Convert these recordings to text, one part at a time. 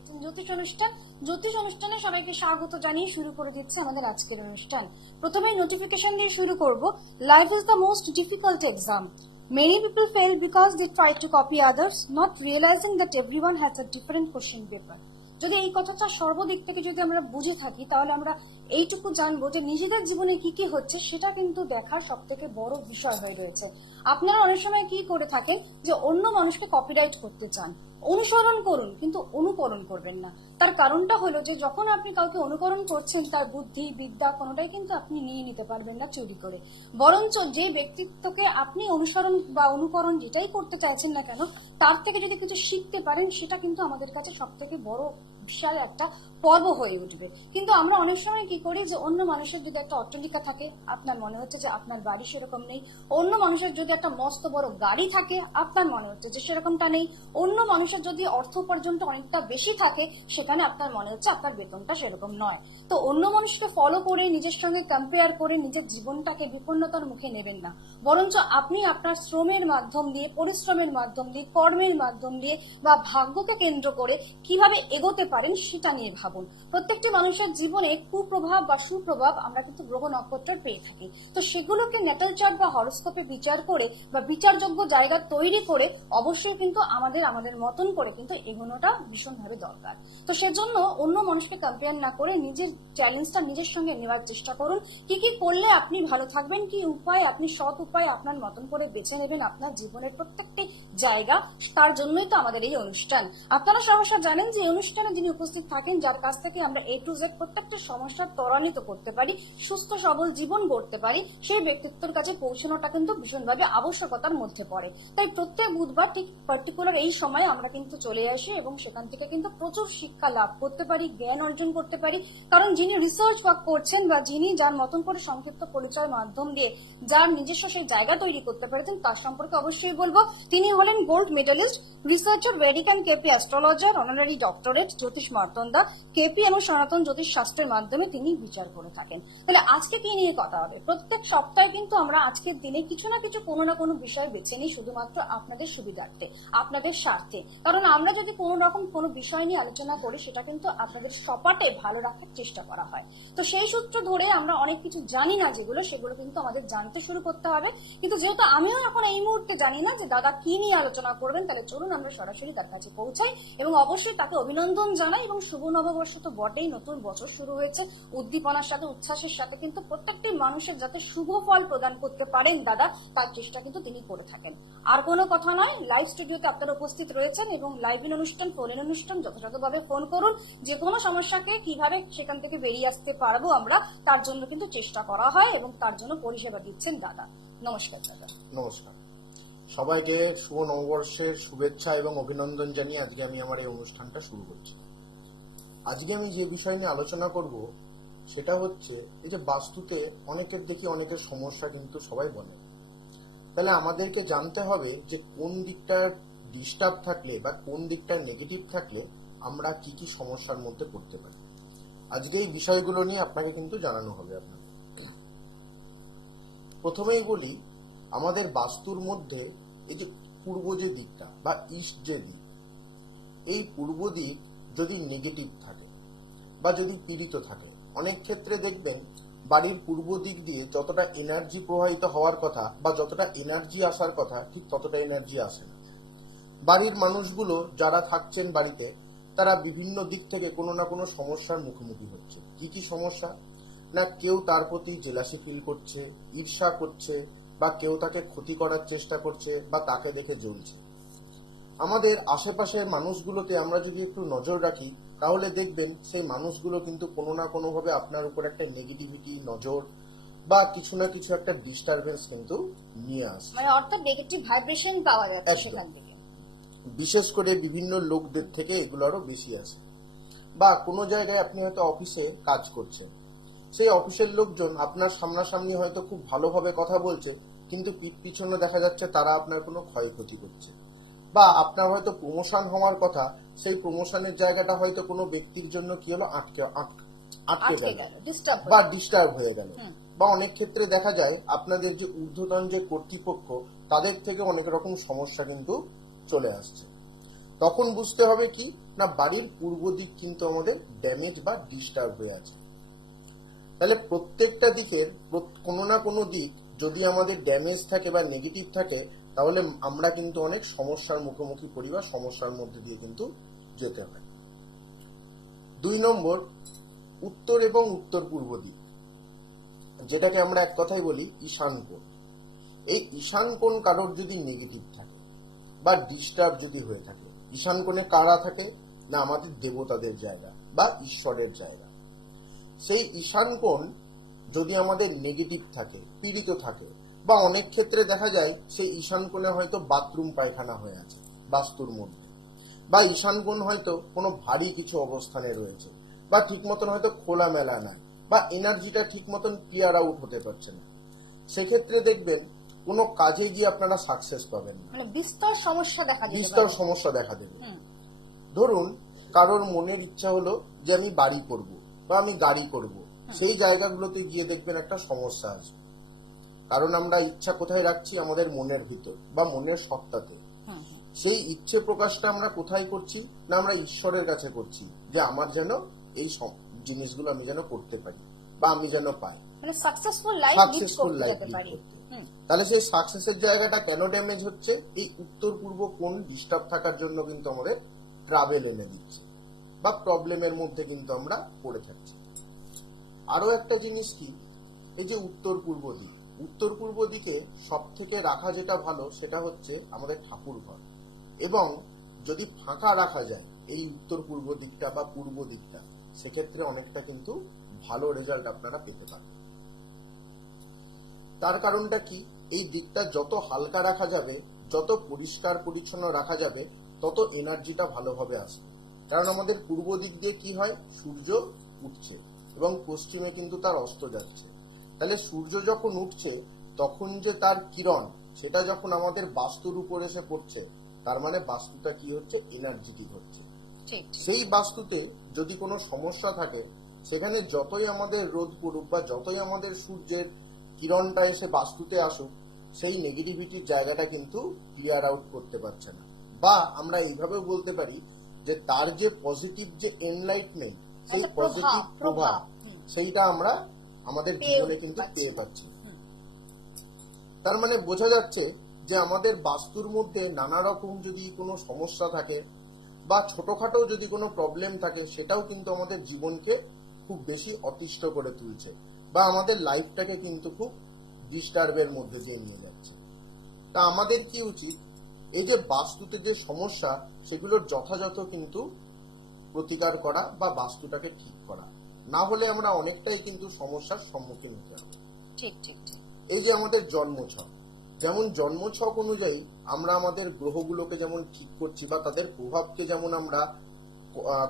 দেখছেন জ্যোতিষ অনুষ্ঠান। জ্যোতিষ অনুষ্ঠানে সবাইকে স্বাগত জানিয়ে শুরু করে দিচ্ছে আমাদের আজকের অনুষ্ঠান। প্রথমেই নোটিফিকেশন দিয়ে শুরু করব। Life is the most difficult exam. Many people fail because they try to copy others, not realizing that everyone has a different question paper. যদি এই কথাটা সর্বদিক থেকে যদি আমরা বুঝে থাকি তাহলে আমরা এইটুকু জানবো যে নিজেদের জীবনে কি কি হচ্ছে সেটা কিন্তু দেখার সব থেকে বড় বিষয় হয়ে রয়েছে। আপনারা অনেক সময় কি করে থাকেন যে অন্য মানুষকে কপিরাইট করতে চান, অনুসরণ করুন কিন্তু অনুকরণ করবেন না। তার কারণটা হলো যে যখন আপনি কাউকে অনুকরণ করছেন তার বুদ্ধি বিদ্যা কোনোটাই কিন্তু আপনি নিয়ে নিতে পারবেন না চুরি করে। বরঞ্চ যে ব্যক্তিত্বকে আপনি অনুসরণ বা অনুকরণ যেটাই করতে চাইছেন না কেন তার থেকে যদি কিছু শিখতে পারেন সেটা কিন্তু আমাদের কাছে সব থেকে বড় বিশাল একটা পর্ব হয়ে উঠবে। কিন্তু আমরা অনেক সময় কি করি যে অন্য মানুষের যদি একটা অট্টালিকা থাকে আপনার মনে হচ্ছে যে আপনার বাড়ি সেরকম নেই, অন্য মানুষের যদি একটা মস্ত বড় গাড়ি থাকে আপনার মনে হচ্ছে যে সেরকমটা নেই, অন্য মানুষের যদি অর্থ উপার্জনটা অনেকটা বেশি থাকে সেখানে আপনার মনে হচ্ছে আপনার বেতনটা সেরকম নয়। তো অন্য মানুষকে ফলো করে নিজের সঙ্গে কম্পেয়ার করে নিজের জীবনটাকে বিপন্নতার মুখে নেবেন না, বরঞ্চ আপনি আপনার শ্রমের মাধ্যম দিয়ে, পরিশ্রমের মাধ্যম দিয়ে, কর্মের মাধ্যম দিয়ে বা ভাগ্যকে কেন্দ্র করে কিভাবে এগোতে পারেন সেটা নিয়ে ভাবুন। প্রত্যেকটি মানুষের জীবনে কুপ্রভাব বা সুপ্রভাব আমরা কিন্তু গ্রহ নক্ষত্র পেয়ে থাকি। তো সেগুলোকে ন্যাটাল চার্ট বা হরোস্কোপে বিচার করে বা বিচারযোগ্য জায়গা তৈরি করে অবশ্যই কিন্তু আমাদের মতন করে কিন্তু এগোনোটা ভীষণভাবে দরকার। তো সেজন্য অন্য মানুষকে কম্পেয়ার না করে নিজের চ্যালেঞ্জটা নিজের সঙ্গে নেওয়ার চেষ্টা করুন। কি কি করলে আপনি ভালো থাকবেন, কি উপায় আপনি সৎ উপায় আপনার মতন করে বেছে নেবেন আপনার জীবনের প্রত্যেকটি জায়গা, তার জন্যই তো আমাদের এই অনুষ্ঠান। আপনারা সহসা জানেন যে এই অনুষ্ঠানে যিনি উপস্থিত থাকেন যার কাছ থেকে আমরা A to Z প্রত্যেকটা সমস্যা ত্বরান্বিত করতে পারি, সুস্থ সবল জীবন গড়তে পারি, সেই ব্যক্তিত্বের কাছে পৌঁছানোটা কিন্তু ভীষণভাবে আবশ্যকতার মধ্যে পড়ে। তাই প্রত্যেক বুধবার ঠিক পার্টিকুলার এই সময় আমরা কিন্তু চলে আসি এবং সেখান থেকে কিন্তু প্রচুর শিক্ষা লাভ করতে পারি, জ্ঞান অর্জন করতে পারি। কারণ যিনি রিসার্চ ওয়ার্ক করছেন বা যিনি যার মতন করে সংক্ষিপ্ত পরিচয়ের মাধ্যম দিয়ে যার নিজস্ব সেই জায়গা তৈরি করতে পেরেছেন তার সম্পর্কে অবশ্যই বলবো। তিনি হলেন gold medallist, researcher, Vedic and KP astrologer, honorary doctorate, জ্যোতিষ মার্তণ্ডা, কেপি এবং সনাতন জ্যোতিষ শাস্ত্রের মাধ্যমে তিনি বিচার করে থাকেন। তাহলে আজকে কি নিয়ে কথা হবে? প্রত্যেক সপ্তাহে কিন্তু আমরা আজকের দিনে কিছু না কিছু কোনো না কোনো বিষয় বেছে নিই শুধুমাত্র আপনাদের সুবিধার্থে, আপনাদের স্বার্থে। কারণ আমরা যদি কোনো রকম কোনো বিষয় নিয়ে আলোচনা করি সেটা কিন্তু আপনাদের সপাটে ভালো রাখার চেষ্টা করা হয়। তো সেই সূত্র ধরে আমরা অনেক কিছু জানি না যেগুলো, সেগুলো কিন্তু আমাদের জানতে শুরু করতে হবে। কিন্তু যেহেতু আমিও এখন এই মুহূর্তে জানি না যে দাদা কি নিয়ে আলোচনা করবেন, তাহলে চলুন আমরা সরাসরি তার কাছে পৌঁছাই এবং অবশ্যই তাকে অভিনন্দন জানাই। এবং শুভ নববর্ষ তো বটেই, নতুন বছর শুরু হয়েছে, উদ্দীপনার সাথে উচ্ছ্বাসের সাথে কিন্তু প্রত্যেকটি মানুষের যাতে শুভ ফল প্রদান করতে পারেন দাদা তার চেষ্টা কিন্তু তিনি করে থাকেন। আর কোনো কথা নয়, লাইভ স্টুডিওতে আপনারা উপস্থিত রয়েছেন এবং লাইভ ইন অনুষ্ঠান, ফোন ইন অনুষ্ঠান যথাযথভাবে ফোন করুন। যে কোনো সমস্যাকে কিভাবে সেখান থেকে বেরিয়ে আসতে পারবো আমরা তার জন্য কিন্তু চেষ্টা করা হয় এবং তার জন্য পরিষেবা দিচ্ছেন দাদা। নমস্কার দাদা। নমস্কার সবাইকে, শুভ নববর্ষের শুভেচ্ছা এবং অভিনন্দন জানিয়ে আজকে আমি আমার এই অনুষ্ঠানটা শুরু করছি। আজকে আমি যে বিষয় নিয়ে আলোচনা করব সেটা হচ্ছে এই যে বাস্তুতে অনেকের দেখি অনেকের সমস্যা কিন্তু সবাই বলে। তাহলে আমাদেরকে জানতে হবে যে কোন দিকটা ডিস্টার্ব থাকলে বা কোন দিকটা নেগেটিভ থাকলে আমরা কি কি সমস্যার মধ্যে পড়তে পারি। আজকে এই বিষয়গুলো নিয়ে আপনাকে কিন্তু জানানো হবে। আপনাকে প্রথমেই বলি, আমাদের বাস্তুর মধ্যে এই যে পূর্ব যে দিকটা বা ইস্ট যে দিক, এই পূর্ব দিক যদি নেগেটিভ থাকে বা যদি পীড়িত থাকে, অনেক ক্ষেত্রে দেখবেন বাড়ির পূর্ব দিক দিয়ে যতটা এনার্জি প্রবাহিত হওয়ার কথা বা যতটা এনার্জি আসার কথা ঠিক ততটা এনার্জি আসে না। বাড়ির মানুষগুলো যারা থাকছেন বাড়িতে তারা বিভিন্ন দিক থেকে কোনো না কোনো সমস্যার মুখোমুখি হচ্ছে। কি কি সমস্যা না, কেউ তার প্রতি জেলাসি ফিল করছে, ঈর্ষা করছে, বা কেউ তাকে ক্ষতি করার চেষ্টা করছে বা তাকে দেখে জ্বলছে। আমাদের আশেপাশের মানুষগুলোতে আমরা যদি একটু নজর রাখি তাহলে দেখবেন সেই মানুষগুলো কিন্তু কোনো না কোনো ভাবে আপনার উপর একটা নেগেটিভিটি, নজর বা কিছু না কিছু একটা ডিস্টারবেন্স কিন্তু নিয়ে আসে, মানে অর্থাৎ নেগেটিভ ভাইব্রেশন পাওয়া যাচ্ছে সেখান থেকে। বিশেষ করে বিভিন্ন লোকদের থেকে এগুলো আরো বেশি আসে। বা কোনো জায়গায় আপনি হয়তো অফিসে কাজ করছেন, সেই অফিসের লোকজন আপনার সামনাসামনি হয়তো খুব ভালোভাবে কথা বলছে, কিন্তু পিঠ পিছনে দেখা যাচ্ছে তারা আপনার কোনো ক্ষয়ক্ষতি করছে। বা আপনার হয়তো প্রমোশন হওয়ার কথা, সেই প্রমোশনের জায়গাটা হয়তো কোনো ব্যক্তির জন্য কি হলো আটকে গেল বা ডিস্টার্ব হয়ে গেল। বা অনেক ক্ষেত্রে দেখা যায় আপনাদের যে ঊর্ধ্বতন যে কর্তৃপক্ষ তাদের থেকে অনেক রকম সমস্যা কিন্তু চলে আসছে। তখন বুঝতে হবে কি না বাড়ির পূর্ব দিক কিন্তু আমাদের ড্যামেজ বা ডিস্টার্ব হয়ে আছে। তাহলে প্রত্যেকটা দিকের কোনো না কোনো দিক যদি আমাদের ড্যামেজ থাকে বা নেগেটিভ থাকে, তাহলে আমরা কিন্তু অনেক সমস্যার মুখোমুখি পড়ি বা সমস্যার মধ্যে দিয়ে কিন্তু যেতে হয়। 2 নম্বর, উত্তর এবং উত্তর পূর্ব দিক, যেটাকে আমরা এক কথায় বলি ঈশান কোণ। এই ঈশান কোণ কারোর যদি নেগেটিভ থাকে বা ডিস্টার্ব যদি হয়ে থাকে, ঈশান কোণে কারা থাকে না আমাদের দেবতাদের জায়গা বা ঈশ্বরের জায়গা। সেই ঈশান কোণ যদি আমাদের নেগেটিভ থাকে, পীড়িত থাকে, বা অনেক ক্ষেত্রে দেখা যায় সেই ঈশান কোণে হয়তো বাথরুম পায়খানা হয়ে আছে বাস্তুর মধ্যে, বা ঈশান কোণ হয়তো কোনো ভারী কিছু অবস্থানে রয়েছে, বা ঠিক মতন হয়তো খোলামেলা নাই, বা এনার্জিটা ঠিক মতন ক্লিয়ার আউট হতে পারছে না, সেক্ষেত্রে দেখবেন কোনো কাজে গিয়ে আপনারা সাকসেস পাবেন না, মানে বিস্তর সমস্যা দেখা যেতে বিস্তর পারে। সমস্যা দেখা দেবে। হুম, ধরুন কারোর মনের ইচ্ছা হলো যে আমি বাড়ি করব বা আমি গাড়ি করব, সেই জায়গাগুলোতে গিয়ে দেখবেন একটা সমস্যা আছে। কারণ আমরা ইচ্ছা কোথায় রাখছি? আমাদের মনের ভিতর বা মনের সত্তাতে। হুম, হুম। সেই ইচ্ছে প্রকাশটা আমরা কোথায় করছি না আমরা ঈশ্বরের কাছে করছি, যে আমার যেন এই জিনিসগুলো আমি যেন করতে পারি বা আমি যেন পাই, মানে সাকসেসফুল লাইফ লিড সাকসেসফুল করতে লাইফ যেতে লিড পারি। করতে। হুম, তাহলে সেই সাকসেসের জায়গাটা কেন ড্যামেজ হচ্ছে? এই উত্তর পূর্ব কোণ ডিস্টার্ব থাকার জন্য কিন্তু আমাদের ট্রাভেল এনে দিচ্ছে বা প্রবলেমের মধ্যে কিন্তু আমরা পড়ে থাকছি। আরো একটা জিনিস কি, এই যে উত্তর পূর্ব দিক, উত্তর পূর্ব দিকে সব থেকে রাখা যেটা ভালো সেটা হচ্ছে আমাদের ঠাকুর ঘর, এবং যদি ফাঁকা রাখা যায় এই উত্তর পূর্ব দিকটা বা পূর্ব দিকটা, সেক্ষেত্রে অনেকটা কিন্তু ভালো রেজাল্ট আপনারা পেতে পারেন। তার কারণটা কি, এই দিকটা যত হালকা রাখা যাবে, যত পরিষ্কার পরিচ্ছন্ন রাখা যাবে, তত এনার্জিটা ভালোভাবে আসবে। কারণ আমাদের পূর্ব দিক দিয়ে কি হয়, সূর্য উঠছে এবং পশ্চিমে কিন্তু তার অস্ত যাচ্ছে। তাহলে সূর্য যখন উঠছে তখন যে তার কিরণ সেটা যখন আমাদের বাস্তুর উপর এসে পড়ছে, তার মানে বাস্তুটা কি হচ্ছে, এনার্জেটিক হচ্ছে। ঠিক। সেই বাস্তুতে যদি কোনো সমস্যা থাকে, সেখানে যতই আমাদের রোদ পড়ুক বা যতই আমাদের সূর্যের কিরণটা এসে বাস্তুতে আসুক, সেই নেগেটিভিটির জায়গাটা কিন্তু ক্লিয়ার আউট করতে পারছে না। বা আমরা এইভাবেও বলতে পারি যে তার যে পজিটিভ যে এনলাইটমেন্ট, সেই একটা পজিটিভ প্রভাব হুম, সেইটা আমরা আমাদের পেয়ে জীবনে কিন্তু পাচ্ছি পেয়ে না। পাচ্ছি। হুম, তার মানে বোঝা যাচ্ছে যে আমাদের বাস্তুর মধ্যে নানা রকম যদি কোনো সমস্যা থাকে বা ছোটখাটো যদি কোনো প্রবলেম থাকে, সেটাও কিন্তু আমাদের জীবনকে খুব বেশি অতিষ্ঠ করে তুলছে বা আমাদের লাইফটাকে কিন্তু খুব ডিস্টার্বের মধ্যে দিয়ে নিয়ে যাচ্ছে। তা আমাদের কি উচিত, এই যে বাস্তুতে যে সমস্যা সেগুলোর যথাযথ কিন্তু প্রতিকার করা বা বাস্তুটাকে ঠিক করা, না হলে আমরা অনেকটাই কিন্তু সমস্যার সম্মুখীন হতে হবে। ঠিক ঠিক ঠিক। এই যে আমাদের জন্মছক, যেমন জন্মছক অনুযায়ী আমরা আমাদের গ্রহগুলোকে যেমন ঠিক করছি বা তাদের প্রভাবকে যেমন আমরা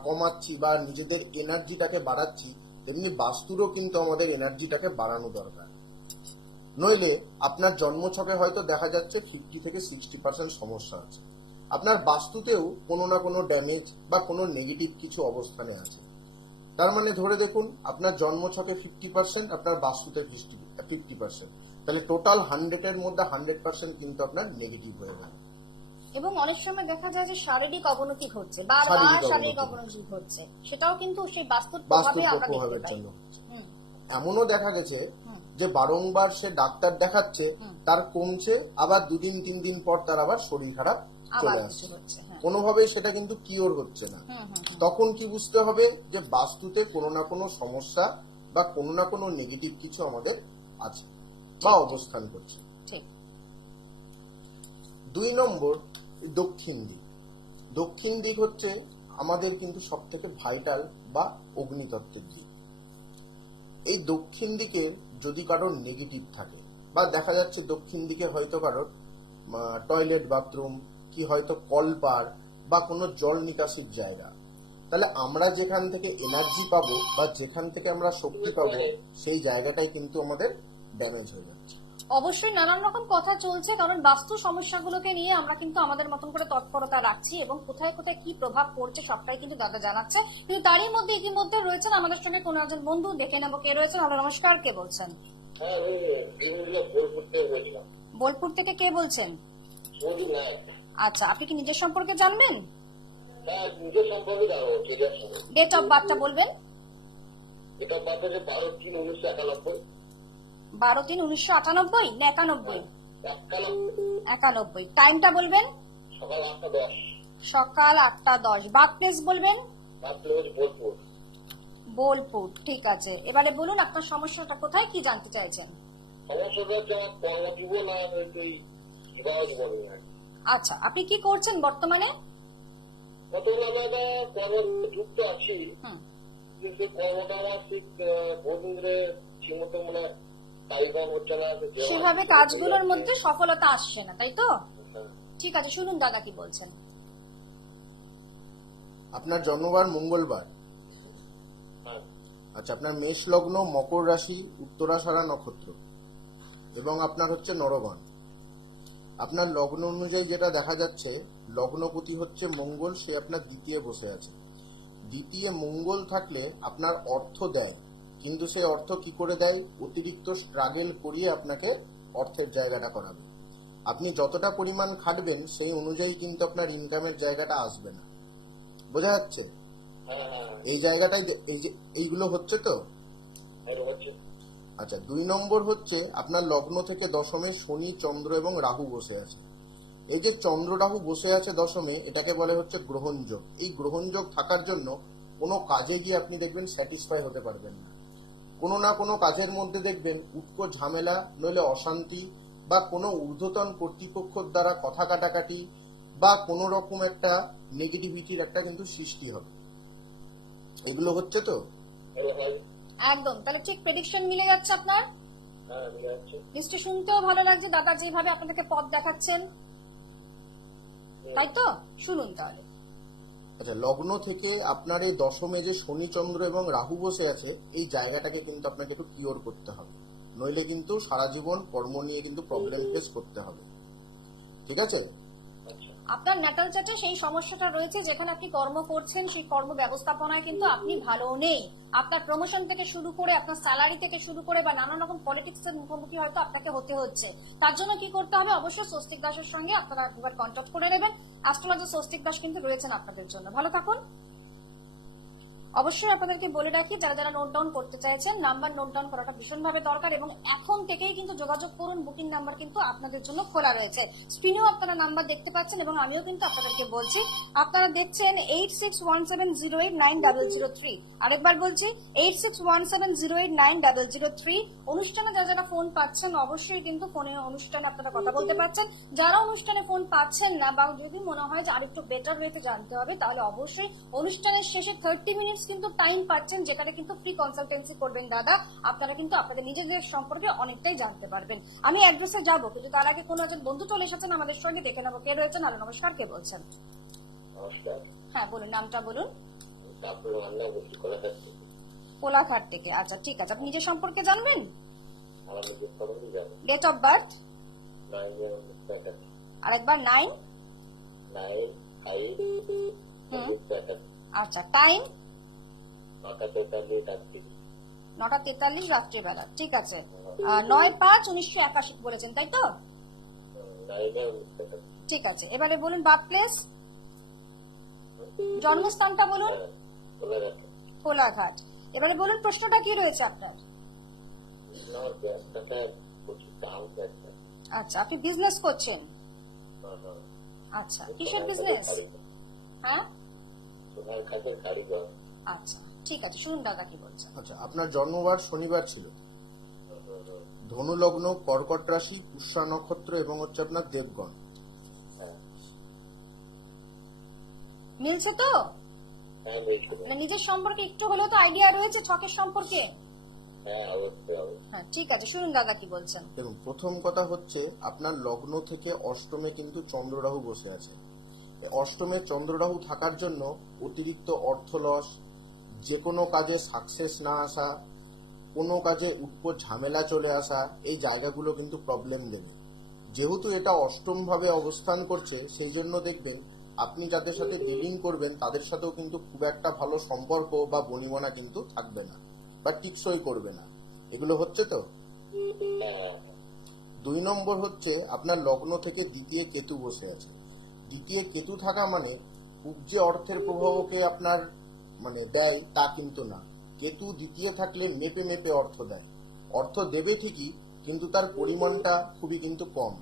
কমাচ্ছি বা নিজেদের এনার্জিটাকে বাড়াচ্ছি, তেমনি বাস্তুরও কিন্তু আমাদের এনার্জিটাকে বাড়ানো দরকার। নইলে আপনার জন্মছকে হয়তো দেখা যাচ্ছে 50 থেকে 60% সমস্যা আছে, আপনার বাস্তুতেও কোনো না কোনো ড্যামেজ বা কোনো নেগেটিভ কিছু অবস্থানে আছে। তার মানে ধরে দেখুন আপনার জন্মছকে 50%, আপনার বাস্তুতে 50%, তাহলে টোটাল 100 এর মধ্যে 100% কিন্তু আপনার নেগেটিভ হয়ে গেল। এবং অনেক সময় দেখা যায় যে শারীরিক অবনতি ঘটছে, বারবার শারীরিক অবনতি ঘটছে, সেটাও কিন্তু সেই বাস্তুর প্রভাবে আমরা দেখতে প্রভাবের পাই। জন্য হচ্ছে। হুম, এমনও দেখা গেছে হুম, যে বারংবার সে ডাক্তার দেখাচ্ছে, হুম। তার কমছে, আবার 2-3 দিন পর তার আবার শরীর খারাপ আবার চলে কিছু আসছে, হচ্ছে। হ্যাঁ। কোনোভাবেই সেটা কিন্তু কিওর হচ্ছে না। হুম, হুম, হুম। তখন কি বুঝতে হবে যে বাস্তুতে কোনো না কোনো সমস্যা বা কোনো না কোনো নেগেটিভ কিছু আমাদের আছে বা অবস্থান করছে। ঠিক। 2 নম্বর, দক্ষিণ দিক। দক্ষিণ দিক হচ্ছে আমাদের কিন্তু সব থেকে ভাইটাল বা অগ্নিতত্ত্বের দিক। এই দক্ষিণ দিকের যদি কারোর নেগেটিভ থাকে বা দেখা যাচ্ছে দক্ষিণ দিকে হয়তো কারোর টয়লেট বাথরুম কি হয়তো কলপার বা কোনো জল নিকাশির জায়গা, তাহলে আমরা যেখান থেকে এনার্জি পাবো বা যেখান থেকে আমরা শক্তি পাবো, সেই জায়গাটাই কিন্তু আমাদের ড্যামেজ হয়ে যাচ্ছে। অবশ্যই নানান রকম কথা চলছে, কারণ বাস্তু সমস্যাগুলোকে নিয়ে আমরা কিন্তু আমাদের মতন করে তৎপরতা রাখছি এবং কোথায় কোথায় কি প্রভাব পড়ছে সবটাই কিন্তু দাদা জানাচ্ছে। কিন্তু তারই মধ্যে ইতিমধ্যে রয়েছেন আমাদের সঙ্গে কোনো একজন বন্ধু, দেখে নেবো কে রয়েছেন। হ্যালো, নমস্কার, কে বলছেন? বোলপুর থেকে কে বলছেন? আচ্ছা, আপনি কি নিজের সম্পর্কে জানবেন? হ্যাঁ, নিজের সম্পর্কে জানো, ক্লিয়ার শোনো। ডেট অফ বার্থটা বলবেন। এটা বাদ আছে 12/3/1991। 12/3/1998 না 91? 91। 91। টাইমটা বলবেন। সকাল 8:10। সকাল 8:10। বার্থ প্লেস বলবেন। রাত্রে হচ্ছে বোলপুর। বোলপুর, ঠিক আছে। এবারে বলুন আপনার সমস্যাটা কোথায়, কি জানতে চাইছেন? সমস্যাটা হচ্ছে আমার কর্মজীবন আর এই বিবাহ জীবন নিয়ে। আচ্ছা, আপনি কি করছেন বর্তমানে? কতগুলো আমরা কর্মে যুক্ত আছি, হুম। কিন্তু সেই কর্মটা আমার ঠিক বহুদিন ধরে ঠিকমতো মানে তালিকা হচ্ছে না। সেভাবে কাজগুলোর মধ্যে সফলতা আসছে না, তাই তো? হ্যাঁ, ঠিক আছে, শুনুন দাদা কি বলছেন। আপনার জন্মবার মঙ্গলবার। হ্যাঁ, আচ্ছা, আপনার মেষ লগ্ন, মকর রাশি, উত্তরাষাঢ়া নক্ষত্র এবং আপনার হচ্ছে নরগণ। আপনার লগ্ন অনুযায়ী যেটা দেখা যাচ্ছে, লগ্নপতি হচ্ছে মঙ্গল, সে আপনার দ্বিতীয় বসে আছে। দ্বিতীয় মঙ্গল থাকলে আপনার অর্থ দেয়, কিন্তু সেই অর্থ কি করে দেয়? অতিরিক্ত স্ট্রাগল করিয়ে আপনাকে অর্থের জায়গাটা করাবে। আপনি যতটা পরিমাণ খাটবেন সেই অনুযায়ী কিন্তু আপনার ইনকামের জায়গাটা আসবে না। বোঝা যাচ্ছে? হ্যাঁ, হ্যাঁ, এই জায়গাটাই এইগুলো হচ্ছে তো। এটা হচ্ছে। আচ্ছা, 2 নম্বর হচ্ছে আপনার লগ্ন থেকে দশমে শনি, চন্দ্র এবং রাহু বসে আছে। এই যে চন্দ্র রাহু বসে আছে দশমে, এটাকে বলে হচ্ছে গ্রহণযোগ। এই গ্রহণযোগ থাকার জন্য কোনো কাজে গিয়ে আপনি দেখবেন স্যাটিসফাই হতে পারবেন না। কোনো না কোনো কাজের মধ্যে দেখবেন উটকো ঝামেলা, নইলে অশান্তি, বা কোনো ঊর্ধ্বতন কর্তৃপক্ষের দ্বারা কথা কাটাকাটি, বা কোনো রকম একটা নেগেটিভিটির একটা কিন্তু সৃষ্টি হবে। এগুলো হচ্ছে তো। এটা হয়। একদম, তাহলে ঠিক প্রেডিকশন মিলে যাচ্ছে আপনার। হ্যাঁ, মিলে যাচ্ছে। নিশ্চয় শুনতেও ভালো লাগছে দাদা যেভাবে আপনাদেরকে পথ দেখাচ্ছেন, তাই তো? শুনুন তাহলে। আচ্ছা, লগ্ন থেকে আপনার এই দশমে যে শনি, চন্দ্র এবং রাহু বসে আছে, এই জায়গাটাকে কিন্তু আপনাকে একটু কিওর করতে হবে, নইলে কিন্তু সারা জীবন কর্ম নিয়ে কিন্তু প্রবলেম ফেস করতে হবে। ঠিক আছে? আচ্ছা, আপনার নাটাল চার্টে সেই সমস্যাটা রয়েছে, যেখানে আপনি কর্ম করছেন সেই কর্ম ব্যবস্থাপনায় কিন্তু আপনি ভালো নেই। আপনার প্রমোশন থেকে শুরু করে, আপনার স্যালারি থেকে শুরু করে, বা নানান রকম পলিটিক্স এর মুখোমুখি হয়তো আপনাকে হতে হচ্ছে। তার জন্য কি করতে হবে? অবশ্যই স্বস্তিক দাসের সঙ্গে আপনারা একবার কন্ট্যাক্ট করে নেবেন। অ্যাস্ট্রোলজার স্বস্তিক দাস কিন্তু রয়েছেন আপনাদের জন্য। ভালো থাকুন। অবশ্যই আপনাদেরকে বলে রাখি, যারা যারা নোট ডাউন করতে চাইছেন, নাম্বার নোট ডাউন করাটা ভীষণভাবে দরকার, এবং এখন থেকেই কিন্তু যোগাযোগ করুন। বুকিং নাম্বার কিন্তু আপনাদের জন্য খোলা রয়েছে। স্ক্রিনেও আপনারা নাম্বার দেখতে পাচ্ছেন, এবং আমিও কিন্তু আপনাদেরকে বলছি। আপনারা দেখছেন 8617089003। আরেকবার বলছি 8617089003। অনুষ্ঠানে যারা যারা ফোন পাচ্ছেন, অবশ্যই কিন্তু ফোনে অনুষ্ঠানে আপনারা কথা বলতে পারছেন। যারা অনুষ্ঠানে ফোন পাচ্ছেন না, বা যদি মনে হয় যে আরেকটু বেটার ওয়েতে জানতে হবে, তাহলে অবশ্যই অনুষ্ঠানের শেষে 30 মিনিটস কিন্তু টাইম পাচ্ছেন, যেখানে কিন্তু ফ্রি কনসালটেন্সি করবেন দাদা। আপনারা কিন্তু আপনাদের নিজেদের সম্পর্কে অনেকটাই জানতে পারবেন। আমি অ্যাড্রেসে যাবো, কিন্তু তার আগে কোনো একজন বন্ধু চলে এসেছেন আমাদের সঙ্গে, দেখে নেবো কে রয়েছেন। হ্যালো, নমস্কার, কে বলছেন? নমস্কার। হ্যাঁ বলুন, নামটা বলুন। তারপরে রান্না বলছি কোলাঘাট থেকে। কোলাঘাট থেকে। আচ্ছা, ঠিক আছে। আপনি নিজের সম্পর্কে জানবেন? আমার নিজের সম্বন্ধে জানি। Date of birth 9/1981। আরেকবার 9। 9/5/1981। আচ্ছা, টাইম 9:43 9:43 রাত্রিবেলা। ঠিক আছে। 9/5/1981 বলেছেন, তাই তো? 9/1981। ঠিক আছে। এবারে বলুন বার্থ প্লেস, জন্মস্থানটা বলুন। কোলাঘাট। কোলাঘাট। এবারে বলুন প্রশ্নটা কি রয়েছে আপনার। আমার ব্যবসাটা প্রচুর ডাউন যাচ্ছে। আচ্ছা, আপনি বিজনেস করছেন? আচ্ছা, কিসের বিজনেস? হ্যাঁ, সোনার খাতের কারিগর। আচ্ছা, ঠিক আছে। শুনুন দাদা কি বলছেন। আচ্ছা, আপনার জন্মবার শনিবার ছিল। ধনু লগ্ন, কর্কট রাশি, পুষ্যা নক্ষত্র এবং হচ্ছে আপনার দেবগণ। হ্যাঁ, মিলছে তো? হ্যাঁ, বলছি। না, নিজের সম্পর্কে একটু হলেও তো আইডিয়া রয়েছে ছকের সম্পর্কে? হ্যাঁ, অবশ্যই। হ্যাঁ, ঠিক আছে। শুনুন দাদা কি বলছেন। দেখুন, প্রথম কথা হচ্ছে আপনার লগ্ন থেকে অষ্টমে কিন্তু চন্দ্র রাহু বসে আছে। অষ্টমে চন্দ্র রাহু থাকার জন্য অতিরিক্ত অর্থ লস, যে কোনো কাজে সাকসেস না আসা, কোনো কাজে উৎপট ঝামেলা চলে আসা, এই জায়গাগুলো কিন্তু প্রবলেম দেবে। যেহেতু এটা অষ্টম ভাবে অবস্থান করছে, সেই জন্য দেখবেন আপনি যাদের সাথে ডিলিং করবেন তাদের সাথেও কিন্তু খুব একটা ভালো সম্পর্ক বা বনিবনা কিন্তু থাকবে না, বা টিকসই করবে না। এগুলো হচ্ছে তো। হ্যাঁ, 2 নম্বর হচ্ছে আপনার লগ্ন থেকে দ্বিতীয় কেতু বসে আছে। দ্বিতীয় কেতু থাকা মানে খুব যে অর্থের প্রভাবকে আপনার মানে দেয় তা কিন্তু না। কেতু দ্বিতীয় থাকলে মেপে মেপে অর্থ দেয়, অর্থ দেবে ঠিকই, কিন্তু তার পরিমাণটা খুবই কিন্তু কম।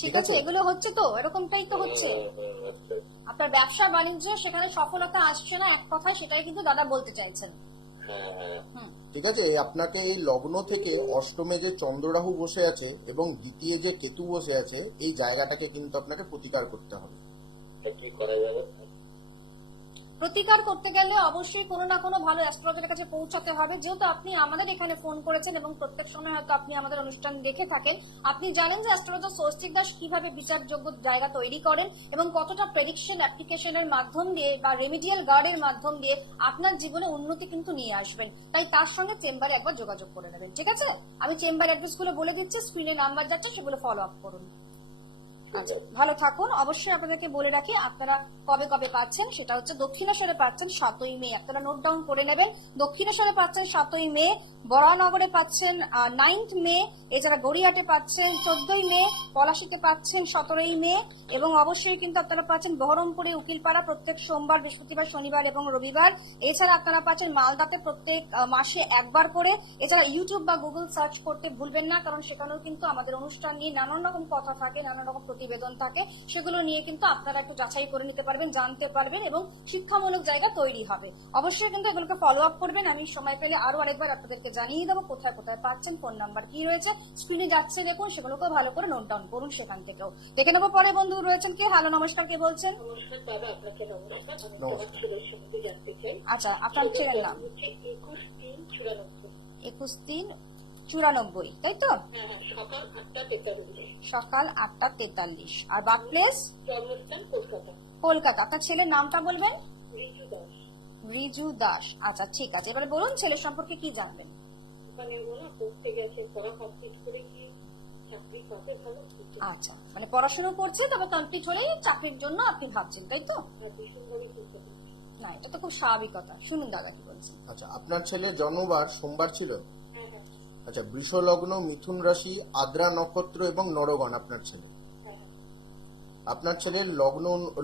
ঠিক আছে, এগুলো হচ্ছে তো, এরকমটাই তো হচ্ছে। আচ্ছা। আপনার ব্যবসা বাণিজ্য সেখানে সফলতা আসছে না, এক কথা, সেটাই কিন্তু দাদা বলতে চাইছেন। হ্যাঁ হ্যাঁ। হুম। ঠিক আছে, আপনাকে এই লগ্ন থেকে অষ্টমে যে চন্দ্ররাহু বসে আছে এবং দ্বিতীয় যে কেতু বসে আছে, এই জায়গাটাকে কিন্তু আপনাকে প্রতিকার করতে হবে। তা কি করা যাবে? প্রতিকার করতে গেলে অবশ্যই কোনো না কোনো ভালো অ্যাস্ট্রোলজারের কাছে পৌঁছাতে হবে। যেহেতু আপনি আমাদের এখানে ফোন করেছেন এবং প্রত্যেক সময় হয়তো আপনি আমাদের অনুষ্ঠান দেখে থাকেন, আপনি জানেন যে অ্যাস্ট্রোলজার স্বস্তিক দাস কিভাবে বিচারযোগ্য জায়গা তৈরি করেন এবং কতটা প্রেডিকশন অ্যাপ্লিকেশনের মাধ্যম দিয়ে বা রেমিডিয়াল গার্ডের মাধ্যম দিয়ে আপনার জীবনে উন্নতি কিন্তু নিয়ে আসবেন। তাই তার সঙ্গে চেম্বারে একবার যোগাযোগ করে নেবেন, ঠিক আছে? আমি চেম্বার অ্যাড্রেস গুলো বলে দিচ্ছি, স্ক্রিনে নাম্বার যাচ্ছে, সেগুলো ফলো আপ করুন। আচ্ছা, ভালো থাকুন। অবশ্যই আপনাদেরকে বলে রাখি, আপনারা কবে কবে পাচ্ছেন, সেটা হচ্ছে দক্ষিণেশ্বরে পাচ্ছেন 7ই মে, আপনারা নোট ডাউন করে নেবেন। দক্ষিণেশ্বরে পাচ্ছেন 7ই মে, বরানগরে পাচ্ছেন 9th মে, এছাড়া গড়িয়াটে পাচ্ছেন 14ই মে, পলাশীতে পাচ্ছেন 17ই মে, এবং অবশ্যই কিন্তু আপনারা পাচ্ছেন বহরমপুরে উকিলপাড়া প্রত্যেক সোমবার, বৃহস্পতিবার, শনিবার এবং রবিবার। এছাড়া আপনারা পাচ্ছেন মালদাতে প্রত্যেক মাসে একবার করে। এছাড়া ইউটিউব বা গুগল সার্চ করতে ভুলবেন না, কারণ সেখানেও কিন্তু আমাদের অনুষ্ঠান নিয়ে নানান রকম কথা থাকে, নানান রকম প্রতিবেদন থাকে, সেগুলো নিয়ে কিন্তু আপনারা একটু যাচাই করে নিতে পারবেন, জানতে পারবেন এবং শিক্ষামূলক জায়গা তৈরি হবে। অবশ্যই কিন্তু এগুলোকে ফলো আপ করবেন। আমি সময় পেলে আরো আরেকবার আপনাদেরকে জানিয়ে দেবো কোথায় কোথায় পাচ্ছেন, ফোন নাম্বার কি রয়েছে, স্ক্রিনে যাচ্ছে দেখুন, সেগুলোকে ভালো করে নোট ডাউন করুন, সেখান থেকেও দেখে নেবো। পরে বন্ধু রয়েছেন কে? হ্যালো, নমস্কার, কে বলছেন? নমস্কার দাদা, আপনাকে নমস্কার। আমি নমস্কার। তোমার ছেলের সম্বন্ধে জানতে চাই। আচ্ছা, আপনার ছেলের নাম? হচ্ছে 21/3/94। 21/3/94, তাই তো? হ্যাঁ হ্যাঁ, সকাল 8:43। সকাল 8:43। আর বার্থ প্লেস? জন্মস্থান কলকাতা। কলকাতা। আপনার ছেলের নামটা বলবেন? রিজু দাস। রিজু দাস। আচ্ছা, ঠিক আছে, এবারে বলুন ছেলের সম্পর্কে কি জানবেন। মানে ওরা পড়তে গেছে, পড়া কমপ্লিট করে কি চাকরি পাবে ভালো? আচ্ছা, মানে পড়াশোনা করছে, তবে কমপ্লিট হলেই চাকরির জন্য আপনি ভাবছেন, তাই তো? ভীষণভাবে চিন্তা করছি। না, এটা তো খুব স্বাভাবিক কথা। শুনুন দাদা কি বলছেন। আচ্ছা, আপনার ছেলের জন্মবার সোমবার ছিল? হ্যাঁ হ্যাঁ আচ্ছা, বৃষ লগ্ন, মিথুন রাশি, আদ্রা নক্ষত্র এবং নরগণ আপনার ছেলে। হ্যাঁ হ্যাঁ। আপনার ছেলের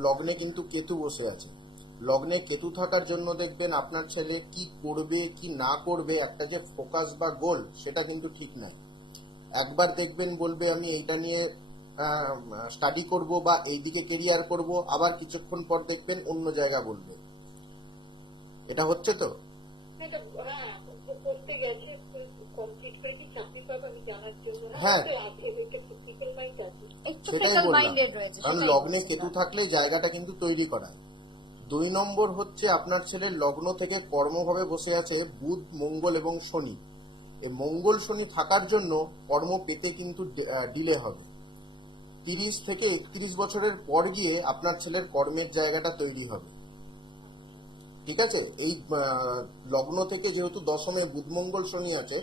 লগ্নে কিন্তু কেতু বসে আছে। লগ্নে কেতু থাকার জন্য দেখবেন আপনার ছেলে কি করবে কি না করবে, একটা যে ফোকাস বা গোল, সেটা কিন্তু ঠিক নাই। একবার দেখবেন বলবে আমি এইটা নিয়ে স্টাডি করব বা এইদিকে কেরিয়ার করব, আবার কিছুক্ষণ পর দেখবেন অন্য জায়গা বলবে। এটা হচ্ছে তো? এটা হ্যাঁ, ও পড়তে গেছে, কমপ্লিট করে কি চাকরি পাবে আমি জানার জন্য না। হ্যাঁ। তো আছে, একটা ফিজিক্যাল মাইন্ড আছে। একটু সেটাই ফিকাল বললাম, মাইন্ডেড রয়েছে, কারণ সেটাই লগ্নে বলছি কেতু দাদা। থাকলে জায়গাটা কিন্তু তৈরি করায়। 2 নম্বর হচ্ছে আপনার ছেলের লগ্ন থেকে কর্মভাবে বসে আছে বুধ, মঙ্গল এবং শনি। এই মঙ্গল শনি থাকার জন্য কর্ম পেতে কিন্তু ডিলে হবে। 30 থেকে 31 বছরের পর গিয়ে আপনার ছেলের কর্মের জায়গাটা তৈরি হবে। ঠিক আছে, এই লগ্ন থেকে যেহেতু দশমে বুধ, মঙ্গল, শনি আছে,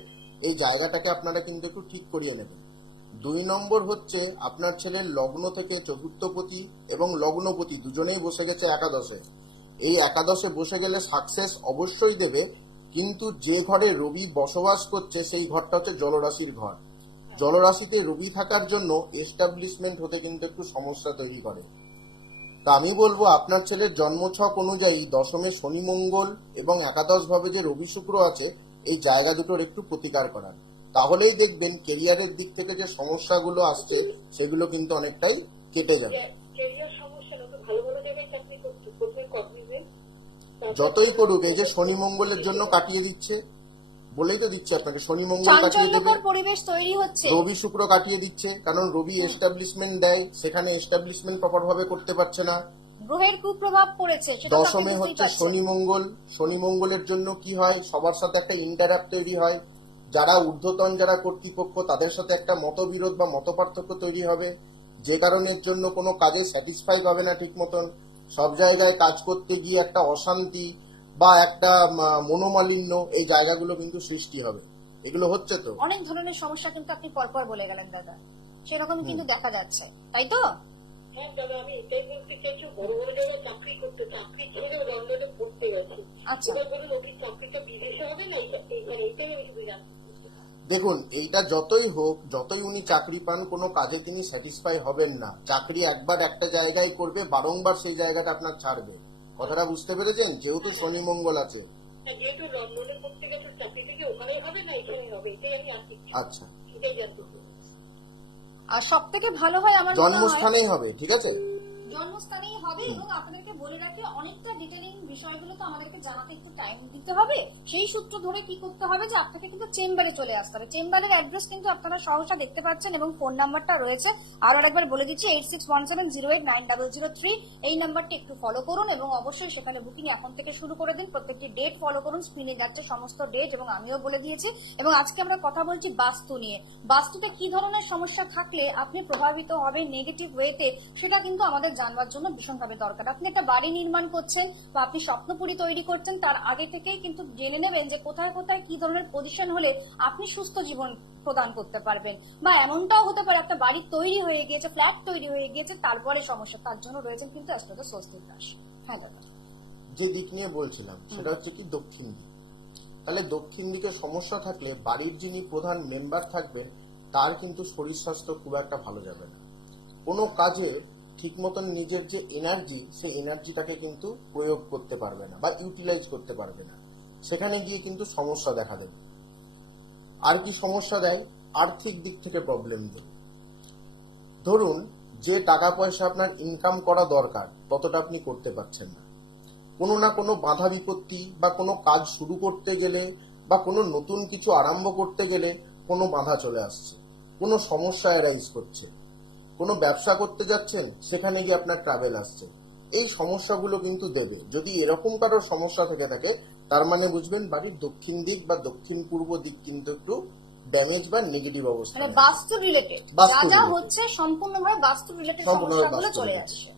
এই জায়গাটাকে আপনারা কিন্তু একটু ঠিক করিয়ে নেবেন। 2 নম্বর হচ্ছে আপনার ছেলের লগ্ন থেকে চতুর্থপতি এবং লগ্নপতি দুজনেই বসে গেছে একাদশে। এই একাদশে বসে গেলে সাকসেস অবশ্যই দেবে, কিন্তু যে ঘরে রবি বসবাস করছে সেই ঘরটা হচ্ছে জলরাশির ঘর। জলরাশিতে রবি থাকার জন্য এস্টাবলিশমেন্ট হতে কিন্তু একটু সমস্যা তৈরি করে। তা আমি বলবো আপনার ছেলের জন্মছক অনুযায়ী দশমে শনি, মঙ্গল এবং একাদশ ভাবে যে রবি, শুক্র আছে, এই জায়গা দুটোর একটু প্রতিকার করান। তাহলেই দেখবেন কেরিয়ারের দিক থেকে যে সমস্যাগুলো আসছে সেগুলো কিন্তু অনেকটাই কেটে যাবে। কেরিয়ার সমস্যা না, তো ভালো ভালো জায়গায় চাকরি করছে, প্রথমে কগনিজেন্ট। যতই করুক, এই যে শনি মঙ্গলের জন্য কাটিয়ে দিচ্ছে, বলেই তো দিচ্ছে আপনাকে, শনি মঙ্গল কাটিয়ে দেবে, চাঞ্চল্যকর পরিবেশ তৈরি হচ্ছে। রবি শুক্র কাটিয়ে দিচ্ছে, কারণ রবি এস্টাবলিশমেন্ট দেয়, সেখানে এস্টাবলিশমেন্ট প্রপার ভাবে করতে পারছে না। গ্রহের কুপ্রভাব পড়েছে, সেটা তো আপনি দশমে বুঝতেই হচ্ছে পারছেন। শনি মঙ্গল। শনি মঙ্গলের জন্য কি হয়, সবার সাথে একটা ইন্টারাপ্ট তৈরি হয়। যারা ঊর্ধ্বতন, যারা কর্তৃপক্ষ, তাদের সাথে একটা মতবিরোধ বা মতপার্থক্য তৈরি হবে, যে কারণের জন্য কোনো কাজে স্যাটিসফাই পাবে না ঠিক মতন। সব জায়গায় কাজ করতে গিয়ে একটা অশান্তি বা একটা মনোমালিন্য, এই জায়গাগুলো কিন্তু সৃষ্টি হবে। এগুলো হচ্ছে তো। অনেক ধরনের সমস্যা কিন্তু আপনি পরপর বলে গেলেন দাদা, সেরকম কিন্তু দেখা যাচ্ছে, তাই তো? হ্যাঁ দাদা, আমি এটাই বলতে চাইছি, বড় বড় জায়গায় চাকরি করতে, চাকরি ছেড়েও লন্ডনে পড়তে গেছে। আচ্ছা, এবার বলুন, ওই চাকরিটা বিদেশে হবে না এইখানে? এটাই আমি শুধু জানতে চাই। দেখুন, এইটা যতই হোক, যতই উনি চাকরি পান, কোনো কাজে তিনি স্যাটিসফাই হবেন না। চাকরি একবার একটা জায়গায় করবে, বারংবার সেই জায়গাটা আপনার ছাড়বে। কথাটা বুঝতে পেরেছেন? যেহেতু শনি মঙ্গল আছে। আর যেহেতু লন্ডনে করতে গেছে চাকরি থেকে ওখানেই হবে না এখানেই হবে, এটাই আমি আসছি, আচ্ছা, সেটাই জানতে চাই। আর সব থেকে ভালো হয় আমার মনে হয় জন্মস্থানেই হবে, ঠিক আছে? জন্মস্থানেই হবে। এবং আপনাদেরকে বলে রাখি, অনেকটা ডিটেলিং বিষয়গুলো তো আমাদেরকে জানাতে একটু টাইম দিতে হবে। সেই সূত্র ধরে কি করতে হবে যে আপনাকে কিন্তু চেম্বারে চলে আসতে হবে। চেম্বারের অ্যাড্রেস কিন্তু আপনারা সহসা দেখতে পাচ্ছেন এবং ফোন নাম্বারটা রয়েছে। আরো একবার বলে দিচ্ছি, 8617089003। এই নাম্বারটি একটু ফলো করুন এবং অবশ্যই সেখানে বুকিং এখন থেকে শুরু করে দিন। প্রত্যেকটি ডেট ফলো করুন, স্ক্রিনে যাচ্ছে সমস্ত ডেট এবং আমিও বলে দিয়েছি। এবং আজকে আমরা কথা বলছি বাস্তু নিয়ে। বাস্তুতে কি ধরনের সমস্যা থাকলে আপনি প্রভাবিত হবেন নেগেটিভ ওয়েতে, সেটা কিন্তু আমাদের জানবার জন্য ভীষণভাবে দরকার। আপনি একটা বাড়ি নির্মাণ করছেন বা আপনি স্বপ্নপুরী তৈরি করছেন, তার আগে থেকেই কিন্তু জেনে নেবেন যে কোথায় কোথায় কি ধরনের পজিশন হলে আপনি সুস্থ জীবন প্রদান করতে পারবেন। বা এমনটাও হতে পারে একটা বাড়ি তৈরি হয়ে গিয়েছে, ফ্ল্যাট তৈরি হয়ে গিয়েছে, তারপরে সমস্যা। তার জন্য রয়েছেন কিন্তু অ্যাস্ট্রোলজার স্বস্তিক দাস। হ্যাঁ দাদা, যে দিক নিয়ে বলছিলাম সেটা হচ্ছে কি দক্ষিণ দিক। তাহলে দক্ষিণ দিকে সমস্যা থাকলে বাড়ির যিনি প্রধান মেম্বার থাকবেন তার কিন্তু শরীর স্বাস্থ্য খুব একটা ভালো যাবে না। কোনো কাজে ঠিক মতন নিজের যে এনার্জি, সেই এনার্জিটাকে কিন্তু প্রয়োগ করতে পারবে না বা ইউটিলাইজ করতে পারবে না। সেখানে গিয়ে কিন্তু সমস্যা দেখা দেবে। আর কি সমস্যা দেয়? আর্থিক দিক থেকে প্রবলেম দেবে। ধরুন, যে টাকা পয়সা আপনার ইনকাম করা দরকার ততটা আপনি করতে পারছেন না। কোনো না কোনো বাধা বিপত্তি বা কোনো কাজ শুরু করতে গেলে বা কোনো নতুন কিছু আরম্ভ করতে গেলে কোনো বাধা চলে আসছে, কোনো সমস্যা অ্যারাইজ করছে। কোনো ব্যবসা করতে যাচ্ছেন, সেখানে গিয়ে আপনার ট্রাভেল আসছে। এই সমস্যাগুলো কিন্তু দেবে। যদি এরকম কারোর সমস্যা থেকে থাকে, তার মানে বুঝবেন বাড়ির দক্ষিণ দিক বা দক্ষিণ পূর্ব দিক কিন্তু একটু ড্যামেজ বা নেগেটিভ অবস্থা। মানে বাস্তু রিলেটেড বাস্তু যা related। হচ্ছে সম্পূর্ণভাবে বাস্তু রিলেটেড সম্পূর্ণভাবে সমস্যাগুলো বাস্তু চলে related। আসছে।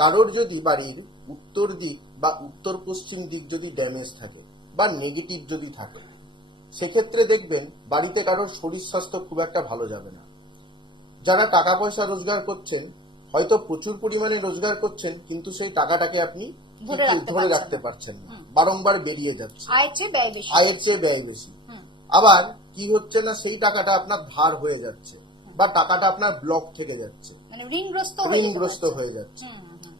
কারোর যদি বাড়ির উত্তর দিক বা উত্তর পশ্চিম দিক যদি ড্যামেজ থাকে বা নেগেটিভ যদি থাকে, সেক্ষেত্রে দেখবেন বাড়িতে কারোর শরীর স্বাস্থ্য খুব একটা ভালো যাবে না। যারা টাকা পয়সা রোজগার করছেন, হয়তো প্রচুর পরিমাণে রোজগার করছেন, কিন্তু সেই টাকাটাকে আপনি ধরে রাখতে পারছেন না, বারংবার বেরিয়ে যাচ্ছে। আয়ের চেয়ে ব্যয় বেশি। আয়ের চেয়ে ব্যয় বেশি। আবার কি হচ্ছে না, সেই টাকাটা আপনার ধার হয়ে যাচ্ছে বা টাকাটা আপনার ব্লক থেকে যাচ্ছে, মানে ঋণগ্রস্ত হয়ে যাচ্ছে।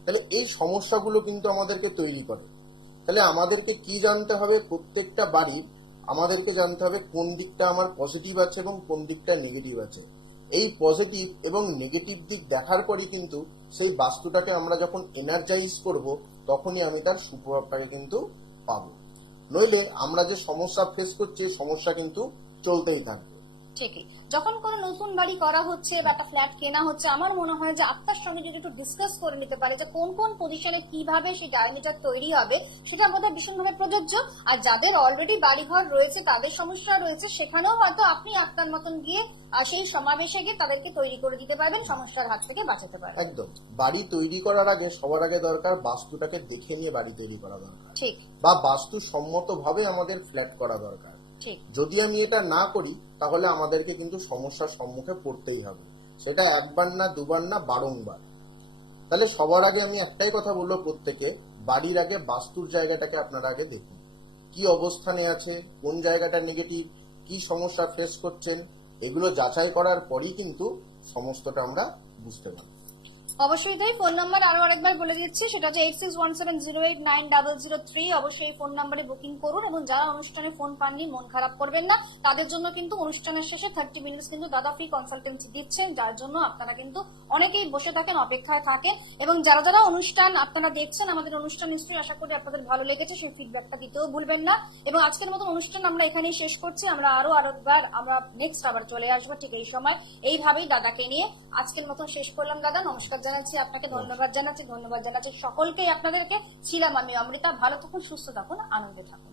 তাহলে এই সমস্যাগুলো কিন্তু আমাদেরকে তৈরি করে। তাহলে আমাদেরকে কি জানতে হবে? প্রত্যেকটা বাড়ির আমাদেরকে জানতে হবে কোন দিকটা আমার পজিটিভ আছে এবং কোন দিকটা নেগেটিভ আছে। এই পজিটিভ এবং নেগেটিভ দিক দেখার পরই কিন্তু সেই বাস্তুটাকে আমরা যখন এনার্জাইজ করব, তখনই আমি তার সুপ্রভাবটাকে কিন্তু পাবো। নইলে আমরা যে সমস্যা ফেস করছি, সমস্যা কিন্তু চলতেই থাকবে। ঠিকই। যখন কোনো নতুন বাড়ি করা হচ্ছে বা একটা ফ্ল্যাট কেনা হচ্ছে, আমার মনে হয় যে আপনার সঙ্গে যদি একটু ডিসকাস করে নিতে পারে যে কোন কোন পজিশনে কিভাবে সেই ডায়ামিটার তৈরি হবে, সেটা বোধহয় ভীষণভাবে প্রযোজ্য। আর যাদের অলরেডি বাড়িঘর রয়েছে, তাদের সমস্যা রয়েছে, সেখানেও হয়তো আপনি আপনার মতন গিয়ে সেই সমাবেশে গিয়ে তাদেরকে তৈরি করে দিতে পারবেন, সমস্যার হাত থেকে বাঁচাতে পারবেন। একদম। বাড়ি তৈরি করার আগে সবার আগে দরকার বাস্তুটাকে দেখে নিয়ে বাড়ি তৈরি করা দরকার, ঠিক। বা বাস্তু সম্মত ভাবে আমাদের ফ্ল্যাট করা দরকার। ঠিক। যদি আমি এটা না করি, তাহলে আমাদেরকে কিন্তু সমস্যার সম্মুখে পড়তেই হবে। সেটা একবার না, দুবার না, বারংবার। তাহলে সবার আগে আমি একটাই কথা বলবো, প্রত্যেকে বাড়ির আগে বাস্তুর জায়গাটাকে আপনারা আগে দেখুন, কি অবস্থানে আছে, কোন জায়গাটা নেগেটিভ, কি সমস্যা ফেস করছেন, এগুলো যাচাই করার পরই কিন্তু সমস্তটা আমরা বুঝতে পারি। অবশ্যই তাই। ফোন নাম্বার আরো আরেকবার বলে দিচ্ছি, সেটা হচ্ছে 8617089003। অবশ্যই এই ফোন নাম্বারে বুকিং করুন। এবং যারা অনুষ্ঠানে ফোন পাননি, মন খারাপ করবেন না, তাদের জন্য কিন্তু অনুষ্ঠানের শেষে 30 মিনিটস কিন্তু দাদা ফ্রি কনসালটেন্সি দিচ্ছেন, যার জন্য আপনারা কিন্তু অনেকেই বসে থাকেন, অপেক্ষায় থাকেন। এবং যারা যারা অনুষ্ঠান আপনারা দেখছেন, আমাদের অনুষ্ঠান নিশ্চয়ই আশা করি আপনাদের ভালো লেগেছে, সেই ফিডব্যাকটা দিতেও ভুলবেন না। এবং আজকের মতন অনুষ্ঠান আমরা এখানেই শেষ করছি। আমরা আরেকবার নেক্সট আবার চলে আসবো ঠিক এই সময়, এইভাবেই দাদাকে নিয়ে। আজকের মতন শেষ করলাম দাদা, নমস্কার জানাচ্ছি আপনাকে, ধন্যবাদ জানাচ্ছি সকলকেই। আপনাদেরকে ছিলাম আমি অমৃতা। ভালো থাকুন, সুস্থ থাকুন, আনন্দে থাকুন।